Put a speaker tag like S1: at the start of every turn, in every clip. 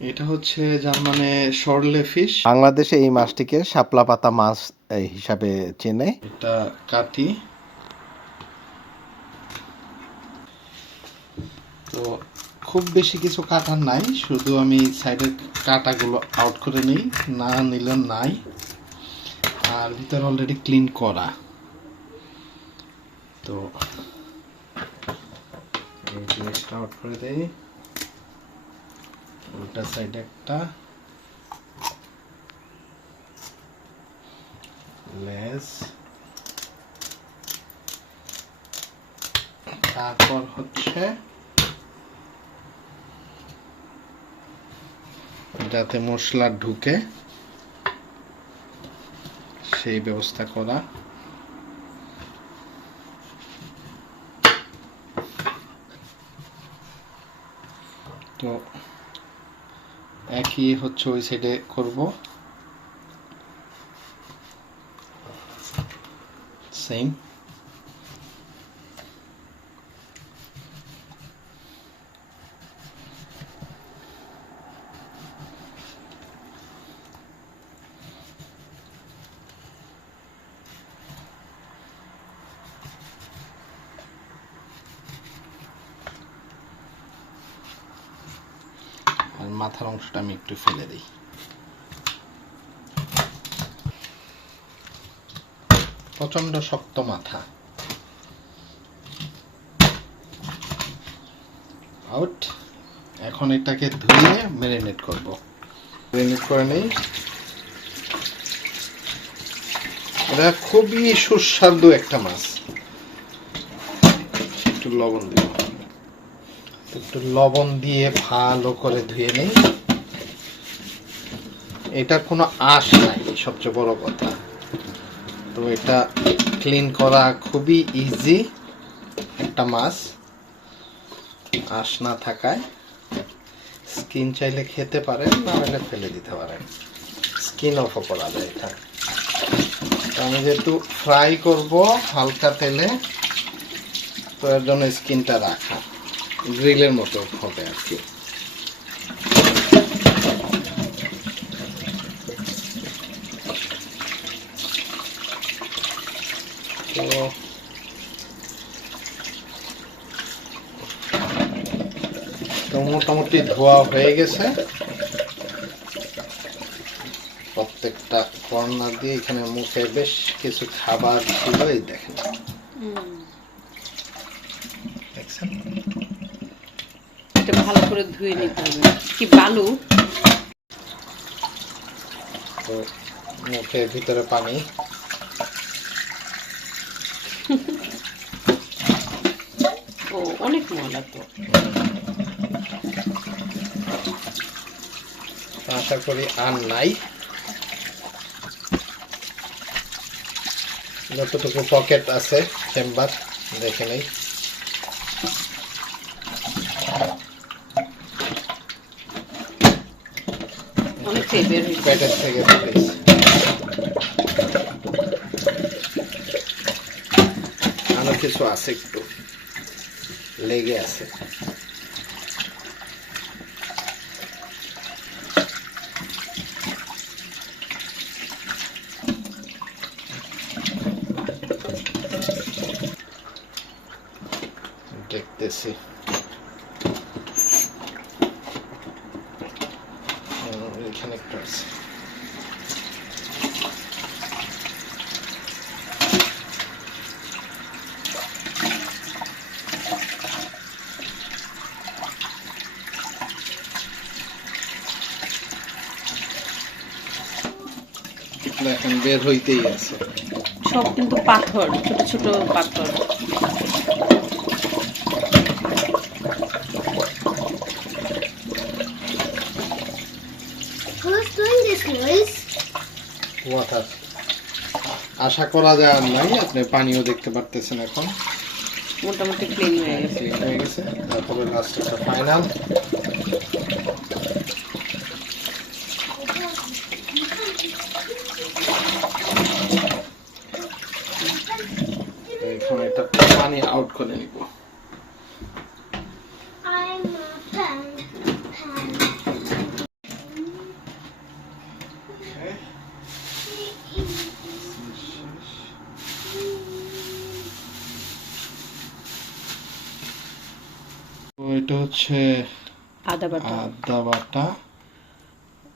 S1: এটা হচ্ছে যার মানে শর্লে ফিশ।
S2: বাংলাদেশে এই মাছটিকে শাপলা পাতা মাছ হিসাবে চেনে।
S1: এটা কাটি তো খুব বেশি কিছু কাটার নাই শুধু আমি সাইডের কাটাগুলো আউট করে নিই না নিলে নাই। আর ভিতরে অলরেডি ক্লিন করা। তো এই জিনিসটা আউট করে দেই। উল্টা সাইডে একটা। তারপর হচ্ছে যাতে মশলা ঢুকে সেই ব্যবস্থা করা। তো একই হচ্ছে ওই সাইডে করব। সেম আর মাথার অংশটা আমি একটু ফেলে দিই। প্রচণ্ড শক্ত মাথা। আউট এখন এটাকে ধুয়ে ম্যারিনেট করব। ম্যারিনেট করে নেই। এটা খুবই সুস্বাদু একটা মাছ। একটু লবণ দিব একটু লবণ দিয়ে ভালো করে ধুয়ে নেই। এটার কোনো আঁশ নাই, সবচেয়ে বড় কথা। তো এটা ক্লিন করা খুবই ইজি একটা মাছ। আঁশ না থাকায়। স্কিন চাইলে খেতে পারেন, না হলে ফেলে দিতে পারেন। স্কিন অফও করা যায় এটা। আমি যেহেতু ফ্রাই করব হালকা তেলে, তো এর জন্য স্কিনটা রাখা। গ্রিলের মতো হবে আর কি। তো তো মোটামুটি ধোয়া হয়ে গেছে। প্রত্যেকটা কর্নার দিয়ে এখানে মুখে বেশ কিছু খাবার ছিল এই দেখেন। দেখছেন?
S3: ভালো করে ধুয়ে নিতে হবে। কি বালু?
S1: তো মুখের ভিতরে পানি।
S3: ও অনেক ময়লা তো।
S1: আশা করি আর নাই। যতটুকু পকেট আছে চেম্বার দেখে নেই। প্যাকেট থেকে বেরিয়েছে আরও কিছু আছে একটু। লেগে আছে। দেখতেছি হুম, এখানে একটু আছে দেখেন বের হইতেই আছে।
S3: সব কিন্তু পাথর ছোট ছোট পাথর।
S4: Who's doing this noise?
S1: Water আশা করা যায় আর নাই আপনি পানিও দেখতে পারতেছেন এখন।
S3: মোটামুটি ক্লিন হয়ে গেছে।
S1: ক্লিন হয়ে গেছে। তারপরে লাস্ট একটা ফাইনাল এখন এটা পানি আউট করে নিব এটা হচ্ছে
S3: আদা বাটা।
S1: আদা বাটা।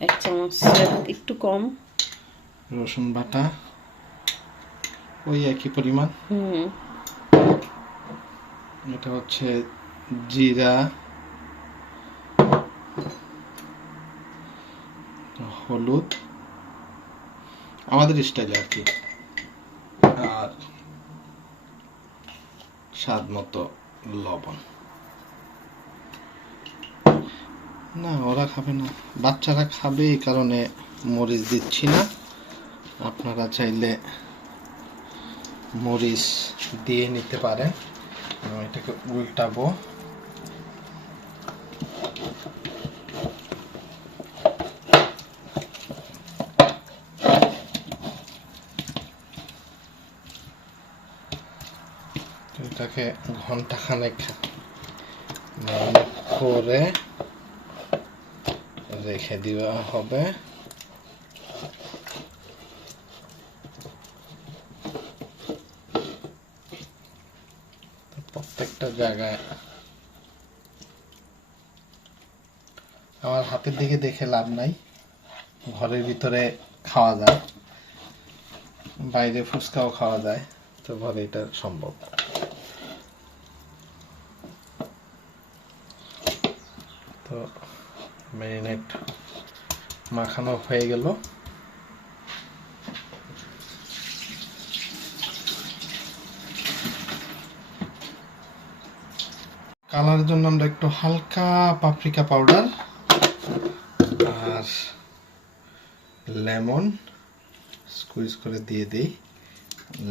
S3: এক চামচ একটু কম।
S1: রসুন বাটা। ওই একই পরিমাণ।
S3: হুম।
S1: এটা হচ্ছে জিরা। হলুদ। আমাদের স্টাইলে আর কি। আর স্বাদ মতো লবণ। না, ওরা খাবে না। বাচ্চারা খাবে এই কারণে মরিচ দিচ্ছি না। আপনারা চাইলে মরিচ দিয়ে নিতে পারেন। এটাকে উল্টাবো। এটাকে ঘণ্টা খানেক করে রেখে দেওয়া হবে। প্রত্যেকটা জায়গায় আমার হাতের দিকে দেখে লাভ নাই। ঘরের ভিতরে খাওয়া যায়, বাইরে ফুচকাও খাওয়া যায়, তো ঘরে এটা সম্ভব। তো ম্যারিনেট মাখানো হয়ে গেল। কালারের জন্য আমরা একটু হালকা পাপরিকা পাউডার আর লেমন স্কুইজ করে দিয়ে দিই।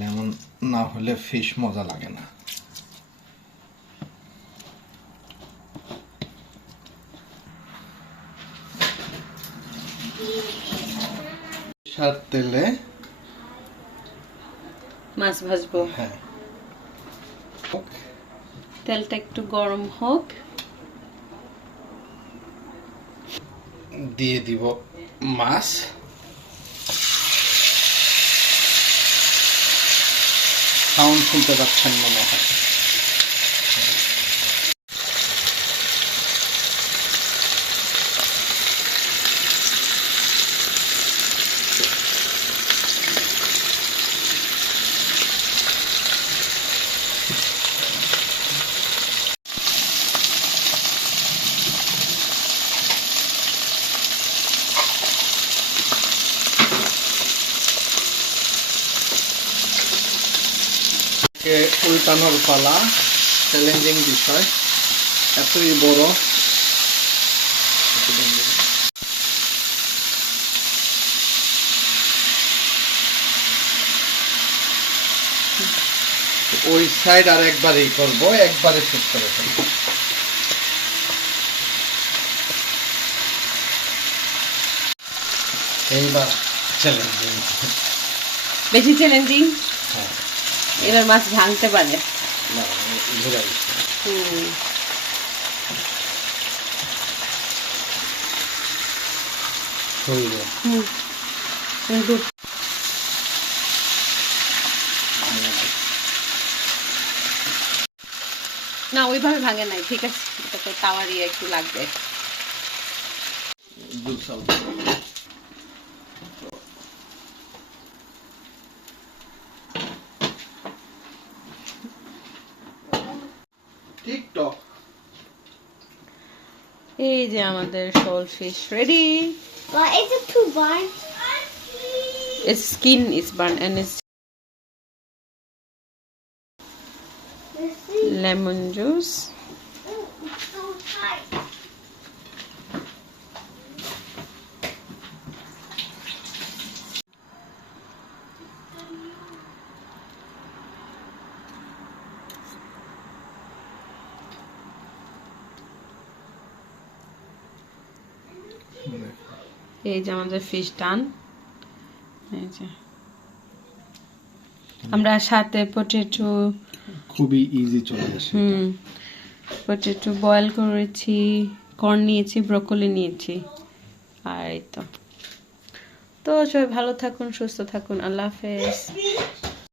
S1: লেমন না হলে ফিশ মজা লাগে না। সার তেলে
S3: মাছ ভাজবো।
S1: হ্যাঁ।
S3: তেলটা একটু গরম হোক।
S1: দিয়ে দিব মাছ। সাউন্ড শুনতে পাচ্ছেন মনে হয় কে উল্টানোর পালা চ্যালেঞ্জিং বিষয়। এতই বড়। ওই সাইড আর একবারই করব একবারে শেষ করে ফেলব। এইবার চ্যালেঞ্জিং
S3: বেশি চ্যালেঞ্জিং
S1: হ্যাঁ।
S3: এবার মাছ ভাঙতে পারে।
S1: না
S3: হুম। হুম। কিন্তু না ওইভাবে ভাঙে নাই ঠিক আছে। এটাতে তাওয়ারই একটু লাগবে।
S1: টিকটক
S3: এই যে আমাদের শোল fish ready
S4: Why is it too burnt?
S3: Its skin is burnt and its lemon juice. এই যে আমাদের ফিশ টান এই যে। আমরা সাথে পটেটো
S1: খুবই ইজি চলে আসে
S3: হুম। পটেটো বয়েল করেছি কর্ন নিয়েছি ব্রকলি নিয়েছি। আর এই তো। তো সবাই ভালো থাকুন সুস্থ থাকুন আল্লাহ হাফেজ।